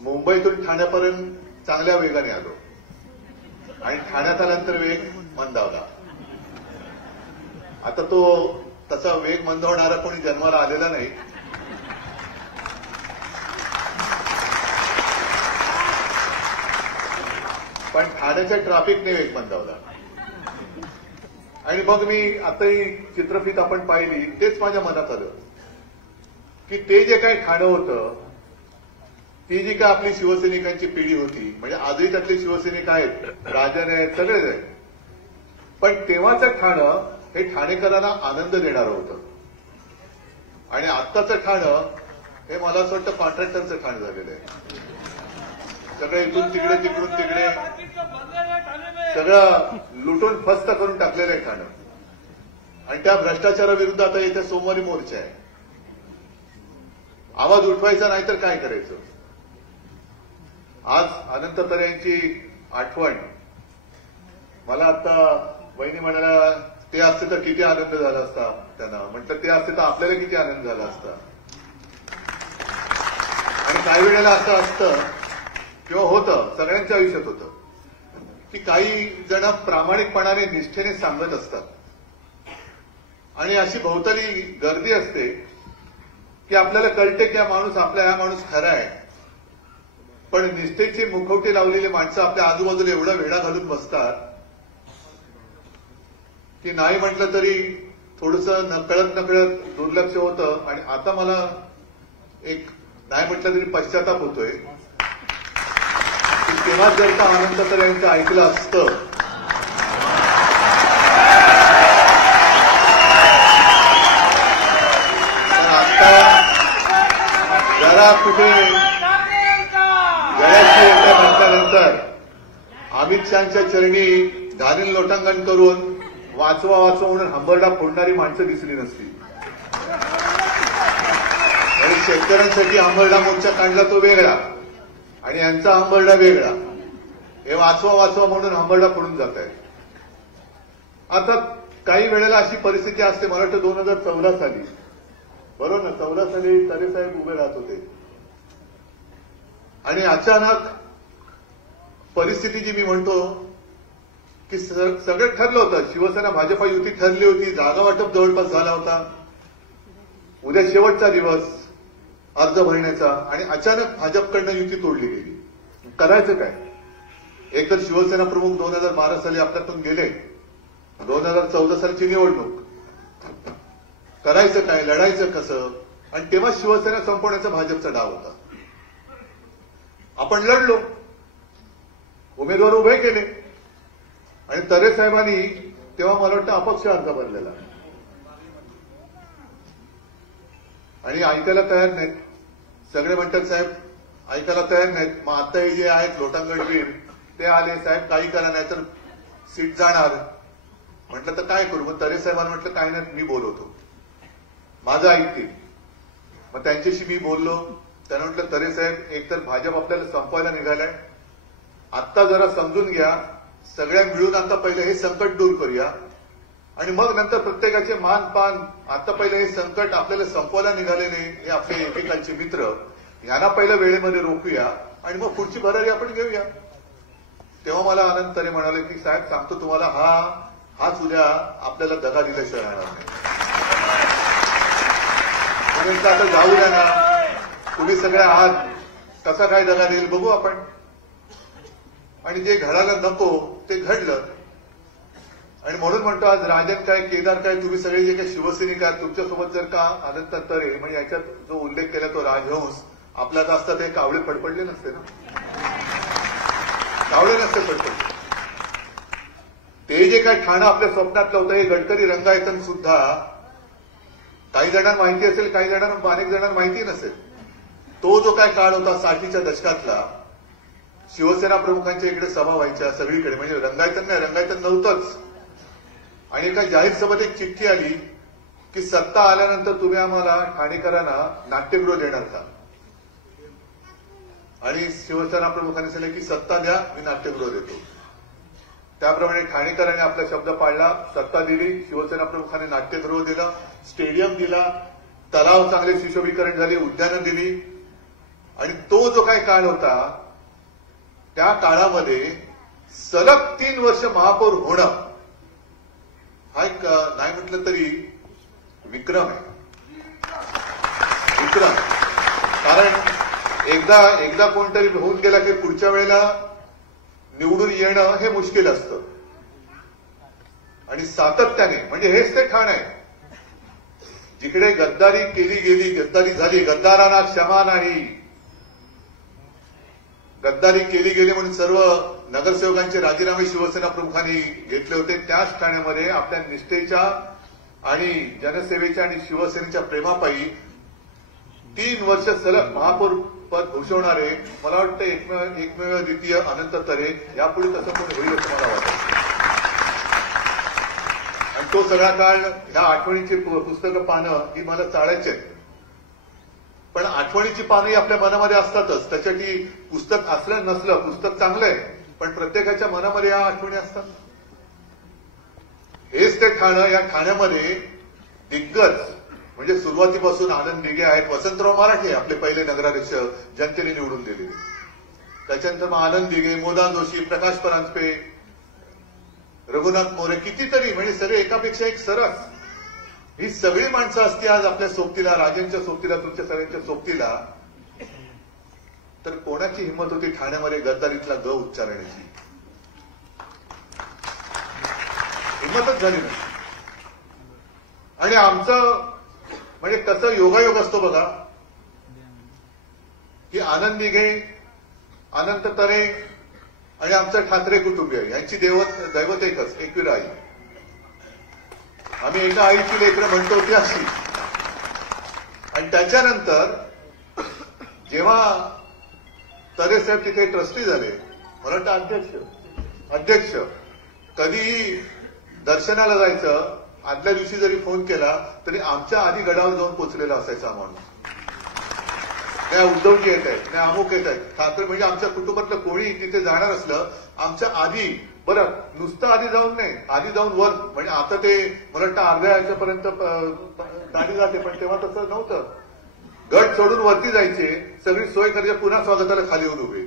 मुंबईतून ठाण्यापर्यंत चांगल्या वेगाने आलो आणि ठाण्यात आल्यानंतर वेग मंदावला. आता तो तसा वेग मंदावणारा कोणी जन्माला आलेला नाही. पण ठाण्याच्या ट्रॅफिकने वेग मंदावला. आणि मग मी आताही चित्रफित आपण पाहिली, तेच माझ्या मनात आलं की ते जे काही ठाणं होतं, ती जी काय आपली शिवसैनिकांची पिढी होती, म्हणजे आजही त्यातले शिवसैनिक आहेत, राजन आहेत, सगळेच आहेत. पण तेव्हाचं ठाणं हे ठाणेकरांना आनंद देणारं होतं. आणि आत्ताचं ठाणं हे मला असं वाटतं कॉन्ट्रॅक्टरचं ठाणं झालेलं आहे. सगळं इथून तिकडे तिकडून तिकडे सगळं लुटून फस्त करून टाकलेलं आहे ठाणं. आणि त्या भ्रष्टाचाराविरुद्ध आता येत्या सोमवारी मोर्चा आहे. आवाज उठवायचा नाही तर काय करायचं. आज अनंत तरे यांची आठवण, मला आता वहिनी म्हणाला ते असते तर किती आनंद झाला असता त्यांना. म्हटलं ते असते तर आपल्याला किती आनंद झाला असता. आणि काही वेळेला असं असतं किंवा होतं, सगळ्यांच्या आयुष्यात होतं की काही जण प्रामाणिकपणाने निष्ठेने सांगत असतात आणि अशी भोवताली गर्दी असते की आपल्याला कळते की हा माणूस खरा आहे. पण निष्ठेची मुखवटी लावलेली माणसं आपल्या आजूबाजूला एवढा वेळा घालून बसतात की नाही म्हटलं तरी थोडंसं नकळत दुर्लक्ष होतं. आणि आता मला एक नाही म्हटलं तरी पश्चाताप होतोय की तेव्हा जर का अनंत तर यांचं ऐकलं असतं तर आता जरा कुठे गळ्याची येत्या म्हटल्यानंतर अमित शहाच्या चरणी घालील लोटांगण करून वाचवा म्हणून हंबरडा फोडणारी माणसं दिसली नसती. आणि शेतकऱ्यांसाठी हंबरडा मोर्चा काढला तो वेगळा आणि यांचा हंबरडा वेगळा. हे वाचवा म्हणून हंबरडा फोडून जात आहे. आता काही वेळेला अशी परिस्थिती असते, मला वाटतं 2014 साली, बरोबर ना, 14 साली तरेसाहेब उभे राहत होते आणि अचानक परिस्थिती जी मी म्हणतो की सगळं ठरलं होतं. शिवसेना भाजपा युती ठरली होती, जागा वाटप जवळपास झाला होता, उद्या शेवटचा दिवस अर्ज भरण्याचा, आणि अचानक भाजपकडनं युती तोडली गेली. करायचं काय. एकतर शिवसेना प्रमुख 2012 साली आपल्यातून गेले, 2014 सालची निवडणूक, करायचं काय, लढायचं कसं. आणि तेव्हा शिवसेना संपवण्याचा भाजपचा डाव होता. आपण लढलो, उमेदवार उभे केले आणि तरे साहेबांनी तेव्हा मला वाटतं अपक्ष अर्ज भरलेला आणि ऐकायला तयार नाहीत. सगळे म्हणतात साहेब ऐकायला तयार नाहीत. मग आता हे जे आहेत लोटांगणवीर ते आले, साहेब काही करा नाही तर सीट जाणार. म्हटलं तर काय करू. मग तरे साहेबांना म्हटलं काय नाही, मी बोलवतो, माझं ऐकतील. मग त्यांच्याशी मी बोललो. त्यांना म्हटलं तरे साहेब एकतर भाजप आपल्याला संपवायला निघालाय, आत्ता जरा समजून घ्या, सगळ्या मिळून आता पहिले हे संकट दूर करूया आणि मग नंतर प्रत्येकाचे मान पान. आता पहिले हे संकट आपल्याला संपवायला निघालेले हे आपले एकेकांचे मित्र, यांना पहिलं वेळेमध्ये रोखूया आणि मग पुढची भरारी आपण घेऊया. तेव्हा मला अनंत तरे म्हणाले की साहेब सांगतो तुम्हाला, हाच उद्या आपल्याला दगा दिल्याशिवाय राहणार नाही. म्हणून आता जाऊ द्या ना, तुम्ही सगळे आहात, कसा काय दगा देईल बघू आपण. आणि जे घडायला नको ते घडलं. आणि म्हणून म्हणतो आज राजन काय, केदार काय, तुम्ही सगळे जे काही शिवसैनिक आहात, तुमच्यासोबत जर का अनंत तरे, म्हणजे याच्यात जो उल्लेख केला तो राजहंस आपल्यात असतात, हे कावळे फडफडले नसते ना, कावळे नसते फडफडले. ते जे काय ठाणं आपल्या स्वप्नातलं होतं, हे गडकरी रंगायतन सुद्धा काही जणांना माहिती असेल, काही जणांना, अनेक जणांना माहिती नसेल. तो जो काय काळ होता 60च्या दशकातला, शिवसेना प्रमुखांच्या इकडे सभा व्हायच्या सगळीकडे, म्हणजे रंगायतन नाही, रंगायतन नव्हतंच. आणि एका जाहीर सभेत एक चिठ्ठी आली की सत्ता आल्यानंतर तुम्ही आम्हाला ठाणेकरांना नाट्यगृह देणार का. आणि शिवसेना प्रमुखांनी सांगितलं की सत्ता द्या, मी नाट्यगृह देतो. त्याप्रमाणे ठाणेकरांनी आपला शब्द पाळला, सत्ता दिली, शिवसेना प्रमुखांनी नाट्यगृह दिलं, स्टेडियम दिला, तलाव चांगले सुशोभीकरण झाले, उद्यानं दिली आणि तो जो काही काळ होता त्या काळामध्ये सलग 3 वर्ष महापौर होणं हा एक नाही म्हटलं तरी विक्रम आहे. विक्रम. कारण एकदा कोणतरी होऊन गेला की पुढच्या वेळेला निवडून येणं हे मुश्किल असतं. आणि सातत्याने म्हणजे हेच ते ठाण आहे. जिकडे गद्दारी केली गेली, गद्दारी झाली, गद्दारांना क्षमा नाही, गद्दारी केली गेली म्हणून सर्व नगरसेवकांचे राजीनामे शिवसेना प्रमुखांनी घेतले होते. त्याच ठाण्यामध्ये आपल्या निष्ठेच्या आणि जनसेवेच्या आणि शिवसेनेच्या प्रेमापायी 3 वर्ष सलग महापौर पद भूषवणारे मला वाटतं एकमेव द्वितीय अनंत तरे. यापुढे तसं कोणी होईल असं मला वाटतं. आणि तो सगळा काळ ह्या आठवणीची पुस्तकं पानं ही मला चाळायची आहेत. पण आठवणीची पानं ही आपल्या मनामध्ये असतातच. त्याच्यासाठी पुस्तक असलं नसलं, पुस्तक चांगलं आहे, पण प्रत्येकाच्या मनामध्ये या आठवणी असतात. हेच ते ठाणं. या ठाण्यामध्ये दिग्गज म्हणजे सुरुवातीपासून आनंद दिघे आहेत, वसंतराव मराठे आपले पहिले नगराध्यक्ष जनतेने निवडून दिलेले. त्याच्यानंतर मग आनंद दिघे, मोदा जोशी, प्रकाश परांजपे, रघुनाथ मोरे, कितीतरी म्हणजे सगळे एकापेक्षा एक सरस. ही सगळी माणसं असती आज आपल्या सोबतीला, राजांच्या सोबतीला, तुमच्या सगळ्यांच्या सोबतीला, तर कोणाची हिंमत होती ठाण्यामध्ये गद्दारीतला ग उच्चारण्याची? हिंमतच झाली नाही. आणि आमचं म्हणजे कसं योगायोग असतो बघा की आनंद दिघे, अनंत तरे आणि आमचं ठाकरे कुटुंबीय यांची दैवत एकच, एकविरा आई. आम्ही एका आईची लेकरं म्हणतो ती अशी. आणि त्याच्यानंतर जेव्हा तरे साहेब तिथे ट्रस्टी झाले, मला वाटतं अध्यक्ष, कधीही दर्शनाला जायचं, आदल्या दिवशी जरी फोन केला तरी आमच्या आधी गडावर जाऊन पोचलेला असायचा माणूस. नाही उद्धवजी येत आहेत, नाही अमुक येत आहेत, ठाकरे म्हणजे आमच्या कुटुंबातलं कोणी तिथे जाणार असलं आमच्या आधी, बरं नुसतं आधी जाऊन नाही, आधी जाऊन वर, म्हणजे आता ते मला वाटतं अर्ध्या याच्यापर्यंत गाडी जाते, पण तेव्हा तसं नव्हतं. गट सोडून वरती जायचे, सगळी सोय करायची, पुन्हा स्वागताला खाली येऊन उभे.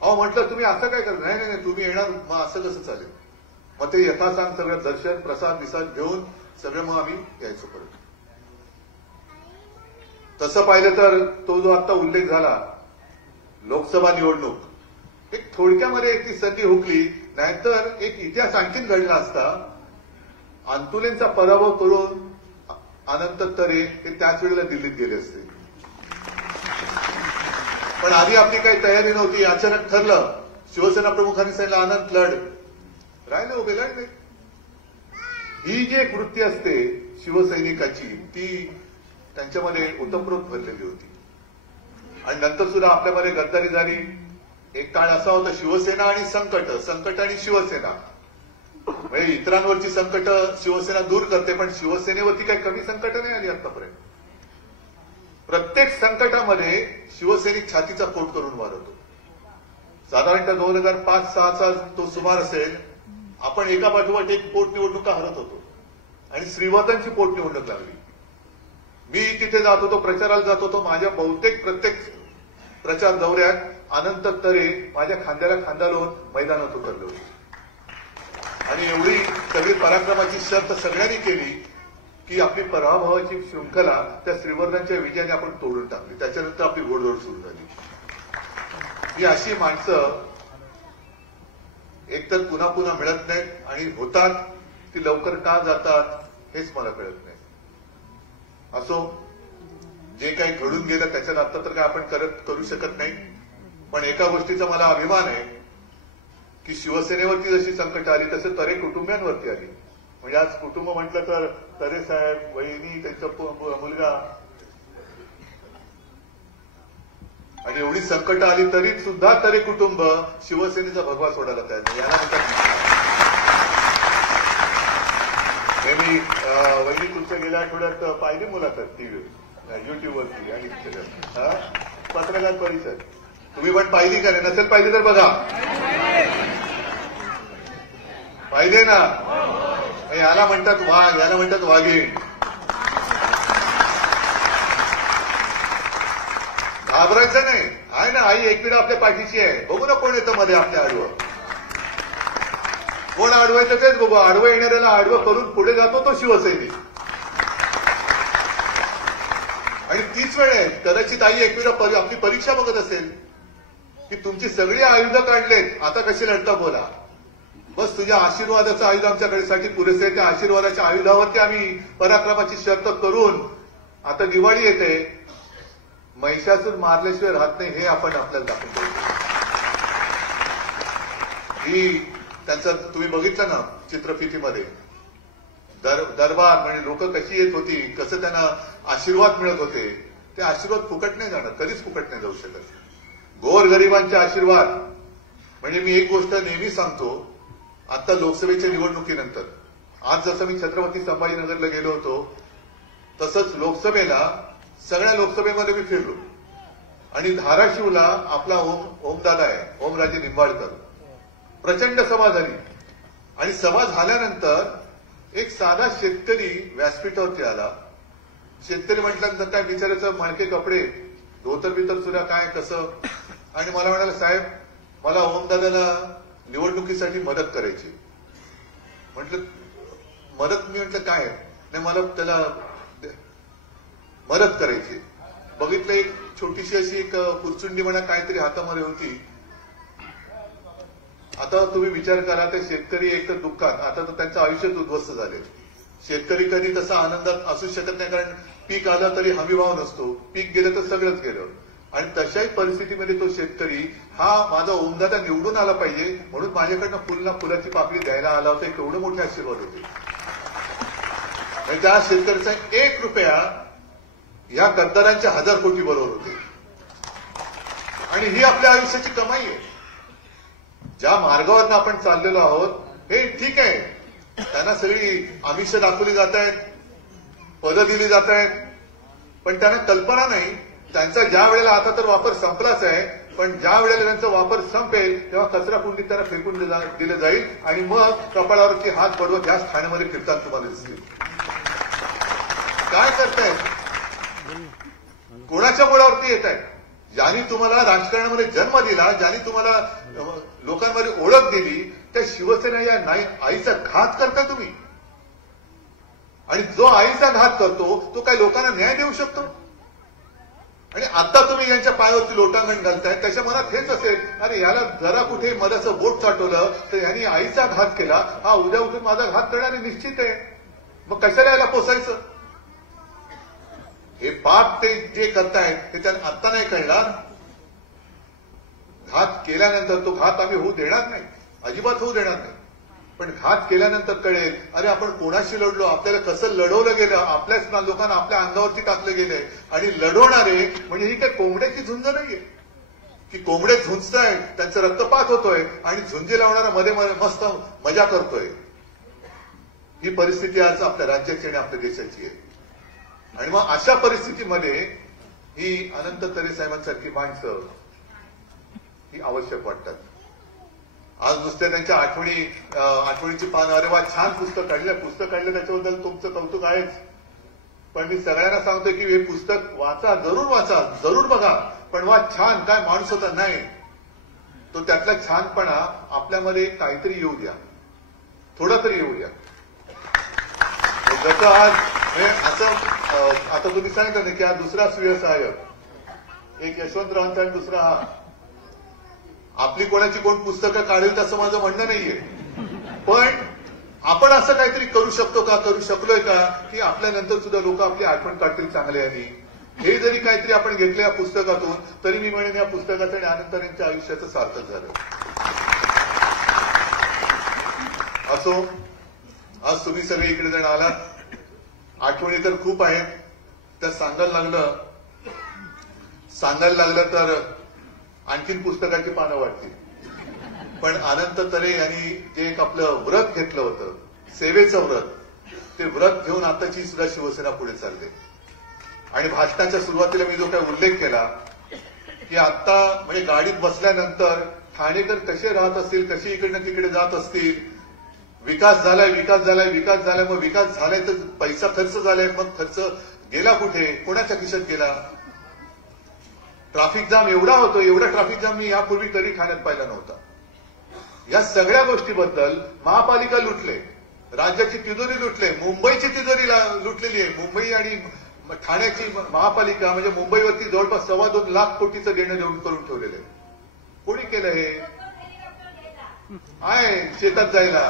अहो म्हटलं तुम्ही असं काय करणार? नाही नाही तुम्ही येणार, मग असं कसं चालेल? मग ते यथासांग सगळं दर्शन प्रसाद विसाद घेऊन सगळं मग आम्ही यायचो परत. तसं पाहिलं तर तो जो आता उल्लेख झाला लोकसभा निवडणूक, एक थोडक्यामध्ये ती संधी हुकली, नाहीतर एक इतिहास आणखीन घडला असता. अंतुलेंचा पराभव करून अनंत तरे हे त्याच वेळेला दिल्लीत गेले असते. पण आधी आपली काही तयारी नव्हती. अचानक ठरलं, शिवसेना प्रमुखांनी सांगितलं अनंत लढ, राहिले उभे, लढले. ही जी एक वृत्ती असते शिवसैनिकाची, ती त्यांच्यामध्ये ओतप्रोत भरलेली होती. आणि नंतर सुद्धा आपल्यामध्ये गद्दारी झाली. एक काळ असा होता शिवसेना आणि संकट, संकट आणि शिवसेना, म्हणजे इतरांवरची संकट शिवसेना दूर करते, पण शिवसेनेवरती काही कमी संकट नाही आली आतापर्यंत. प्रत्येक संकटामध्ये शिवसैनिक छातीचा पोट करून वाढवतो. साधारणतः 2005-06चा तो सुमार असेल, आपण एका पाठोपाठ एक पोटनिवडणुका हरत होतो आणि श्रीवर्धनची पोटनिवडणूक लागली. मी तिथे जात होतो, प्रचाराला जात होतो. माझ्या बहुतेक प्रत्येक प्रचार दौऱ्यात अनंत तरे माझ्या खांद्याला खांदा लावून मैदानात उतरले होते. आणि एवढी सगळी पराक्रमाची शर्त सगळ्यांनी केली की आपली पराभवाची शृंखला त्या श्रीवर्धनच्या विजयाने आपण तोडून टाकली. त्याच्यानंतर आपली घोडदौड सुरू झाली. ही अशी माणसं एकतर पुन्हा पुन्हा मिळत नाहीत आणि होतात ती लवकर का जातात हेच मला कळत नाही. असो, जे काही घडून गेलं त्याच्यात आता तर काय आपण करू शकत नाही. पण एका गोष्टीचा मला अभिमान आहे की शिवसेनेवरती जशी संकट आली तसं तरे कुटुंबियांवरती आली. म्हणजे आज कुटुंब म्हटलं तर तरे साहेब, वहिनी, त्यांचा मुलगा, आणि एवढी संकट आली तरी सुद्धा तरे कुटुंब शिवसेनेचा भगवा सोडायला तयार नाही. याला मी वहिनी तुमच्या गेल्या आठवड्यात पाहिली मुलाखत टीव्हीवर, युट्यूबवरती आणि पत्रकार परिषद, तुम्ही पण पाहिली का? नसेल पाहिली तर बघा, पाहिजे ना. याला म्हणतात वाघ, याला म्हणतात वाघीण. घाबरायचं नाही, आहे ना आई एकविरा आपल्या पाठीशी आहे. बघू ना कोण येतं मध्ये आपल्या आडवं, कोण आडवायचं तेच बघू. आडवं येणाऱ्याला आडवं करून पुढे जातो तो शिवसैनिक. आणि तीच वेळ आहे कदाचित आई एकविरा आपली परीक्षा बघत असेल की तुमची सगळी आयुधं काढलेत, आता कशी लढता बोला. बस तुझ्या आशीर्वादाचं आयुध आमच्याकडे पुरेसे आहे. त्या आशीर्वादाच्या आयुधावरती आम्ही पराक्रमाची शर्त करून, आता दिवाळी येते, महिषासूर मारल्याशिवाय राहत नाही हे आपण आपल्याला दाखवून देऊ. ही त्यांचं तुम्ही बघितलं ना चित्रफितीमध्ये, दरबार म्हणजे लोक कशी येत होती, कसं त्यांना आशीर्वाद मिळत होते. ते आशीर्वाद फुकट नाही जाणार, कधीच फुकट नाही जाऊ शकत. गोरगरिबांचे आशीर्वाद म्हणजे मी एक गोष्ट नेहमी सांगतो, आता लोकसभेच्या निवडणुकीनंतर, आज जसं मी छत्रपती संभाजीनगरला गेलो होतो तसंच लोकसभेला, सगळ्या लोकसभेमध्ये मी फिरलो. आणि धाराशिवला आपला ओमदादा आहे, ओमराजे निंबाळकर, प्रचंड सभा झाली. आणि सभा झाल्यानंतर एक साधा शेतकरी व्यासपीठावरती आला. शेतकरी म्हटल्यानंतर काय बिचाराचं मळके कपडे, धोतर बितर सुद्धा काय कसं, आणि मला म्हणाला साहेब मला ओमदादाला निवडणुकीसाठी मदत करायची. म्हटलं मदत, मी म्हटलं काय नाही, मला त्याला मदत करायची. बघितलं एक छोटीशी अशी एक पुरचुंडी म्हणा काहीतरी हातामध्ये होती. आता तुम्ही विचार करा, ते शेतकरी एकतर दुःखात, आता तर त्यांचं आयुष्यच उद्ध्वस्त झाले. शेतकरी कधी तसा आनंदात असू शकत नाही, कारण पीक आलं तरी हमीभाव नसतो, पीक गेलं तर सगळंच गेलं. आणि तशाही परिस्थितीमध्ये तो शेतकरी हा माझा ओमदादा निवडून आला पाहिजे म्हणून माझ्याकडनं फुलाची पाकळी द्यायला आला होता. केवढे मोठे आशीर्वाद होते. आणि त्या शेतकऱ्याचा 1 रुपया या गद्दारांच्या 1000 कोटी बरोबर होते. आणि ही आपल्या आयुष्याची कमाई आहे. ज्या मार्गावरनं आपण चाललेलो आहोत हे ठीक आहे, त्यांना सगळी आमिष दाखवली जात आहेत, पदं दिली जात आहेत, पण त्यांना कल्पना नाही त्यांचा ज्या वेळेला आता तर वापर संपलाच आहे, पण ज्या वेळेला त्यांचा वापर संपेल तेव्हा कचरा कुंडीत त्यांना फेकून दिलं जाईल. आणि मग कपाळावरती हात पडवत ह्याच ठाण्यामध्ये फिरतात तुम्हाला दिसतील. काय करतायत, कोणाच्या मुळावरती येत आहेत? ज्यांनी तुम्हाला राजकारणामध्ये जन्म दिला, ज्यांनी तुम्हाला लोकांमध्ये ओळख दिली, त्या शिवसेना या आईचा घात करता तुम्ही. आणि जो आईचा घात करतो तो काही लोकांना न्याय देऊ शकतो? आणि आता तुम्ही यांच्या पायावरती लोटांगण घालताय, त्याच्या मनात हेच असेल, अरे याला जरा कुठे मधाचं बोट चाटवलं तर यांनी आईचा घात केला, हा उद्या उठून माझा घात करणारे निश्चित आहे, मग कशाला याला पोसायचं? हे पाप ते जे करतायत ते त्यांना आत्ता नाही कळणार. घात केल्यानंतर तो घात आम्ही होऊ देणार नाही, अजिबात होऊ देणार नाही. पण घात केल्यानंतर कळेल, अरे आपण कोणाशी लढलो, आपल्याला कसं लढवलं गेलं, आपल्याच लोकांना आपल्या अंगावरती टाकलं गेलंय. आणि लढवणारे म्हणजे ही काही कोंबड्याची झुंज नाहीये की कोंबडे झुंजतायत, त्यांचा रक्तपात होतोय आणि झुंजी लावणारा मध्ये मस्त मजा करतोय. ही परिस्थिती आज आपल्या राज्याची आणि आपल्या देशाची आहे. आणि मग अशा परिस्थितीमध्ये ही अनंत तरे साहेबांसारखी माणसं ही आवश्यक वाटतात. आज नुसत्या त्यांच्या आठवणीची पानं, अरे वा छान पुस्तक काढलं त्याच्याबद्दल तुमचं कौतुक आहेच. पण मी सगळ्यांना सांगतोय की हे पुस्तक वाचा, जरूर बघा, पण वा छान काय माणूस होता नाही, तो त्यातला छानपणा आपल्यामध्ये काहीतरी येऊ द्या, थोडा तरी येऊ द्या. जसं आज असं आता तुम्ही सांगितलं ना की हा दुसरा सुयसहायक, एक यशवंतरावांचा आणि दुसरा हा. आपली कोणाची कोण पुस्तकं काढेल तसं माझं म्हणणं नाहीये, पण आपण असं काहीतरी करू शकलोय का की आपल्यानंतर सुद्धा लोक आपली आठवण काढतील चांगल्या यांनी. हे जरी काहीतरी आपण घेतलं या पुस्तकातून, तरी मी म्हणेन या पुस्तकाचं आणि अनंत यांच्या आयुष्याचं सार्थक झालं. असो, आज तुम्ही सगळे इकडे जण आलात, आठवणी तर खूप आहेत, त्या सांगायला लागलं तर आणखीन पुस्तकाची पानं वाटतील. पण अनंत तरे यांनी जे एक आपलं व्रत घेतलं होतं, सेवेचं व्रत, ते व्रत घेऊन आताची सुद्धा शिवसेना पुढे चालते. आणि भाषणाच्या सुरुवातीला मी जो काही उल्लेख केला की आता म्हणजे गाडीत बसल्यानंतर ठाणेकर कसे राहत असतील, कसे इकडनं तिकडे जात असतील, विकास झालाय, मग विकास झालाय तर पैसा खर्च झालाय, मग खर्च गेला कुठे, कोणाच्या खिशात गेला? ट्रॅफिक जाम एवढा होतो, एवढा ट्रॅफिक जाम मी यापूर्वी कधी ठाण्यात पाहिला नव्हता. या सगळ्या गोष्टीबद्दल महापालिका लुटले, राज्याची तिजोरी लुटले, मुंबईची तिजोरी लुटलेली आहे. मुंबई आणि ठाण्याची महापालिका म्हणजे मुंबईवरती जवळपास 2.25 लाख कोटीचं देणं देऊन करून ठेवलेलं आहे. कोणी केलं हे? आहे शेतात जायला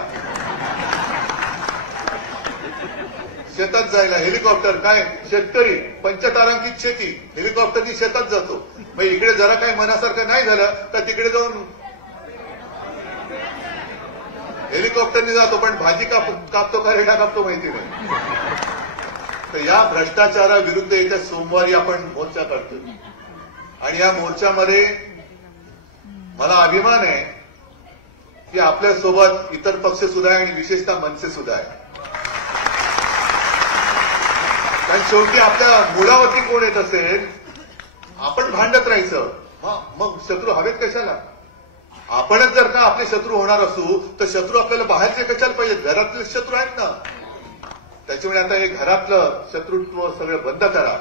हेलिकॉप्टर. काय शेतकरी, पंचतारांकित शेती, हेलिकॉप्टरनी शेतात जातो. मग इकडे जरा काही मनासारखं नाही झालं तर तिकडे जाऊन हेलिकॉप्टरने जातो, पण भाजी कापतो का रेडा कापतो माहिती नाही. तर या भ्रष्टाचाराविरुद्ध येत्या सोमवारी आपण मोर्चा काढतोय आणि या मोर्चामध्ये मला अभिमान आहे की आपल्यासोबत इतर पक्ष सुद्धा आहे आणि विशेषतः मनसे सुद्धा आहे. कारण शेवटी आपल्या मुलावरती कोण येत असेल, आपण भांडत राहायचं, मग शत्रू हवेत कशाला? आपणच जर का आपले शत्रू होणार असू तर शत्रू आपल्याला बाहेरचे कशाला पाहिजे? घरातले शत्रू आहेत ना. त्याच्यामुळे आता हे घरातलं शत्रुत्व सगळं बंद करा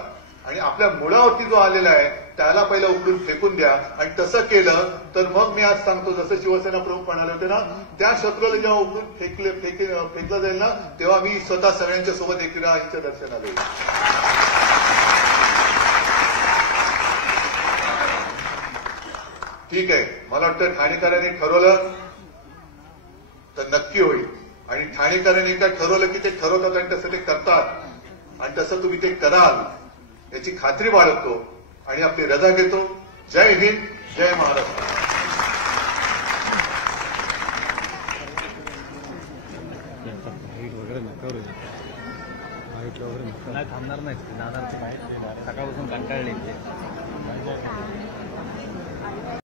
आणि आपल्या मुळावरती जो आलेला आहे त्याला पहिला उकडून फेकून द्या. आणि तसं केलं तर मग मी आज सांगतो, जसं शिवसेना प्रमुख म्हणाले होते ना, त्या शत्रूला जेव्हा उकडून फेकलं जाईल ना, तेव्हा मी स्वतः सगळ्यांच्या सोबत एकदा आईच्या दर्शनाला येईल. ठीक आहे, मला वाटतं ठाणेकरांनी ठरवलं तर नक्की होईल. आणि ठाणेकरांनी एकदा ठरवलं की ते ठरवतात आणि तसं ते करतात आणि तसं तुम्ही ते कराल याची खात्री बाळगतो आणि आपली रजा घेतो. जय हिंद, जय महाराष्ट्र. नाही थांबणार नाही, जाणार ते बाहेर सकाळपासून कंटाळले.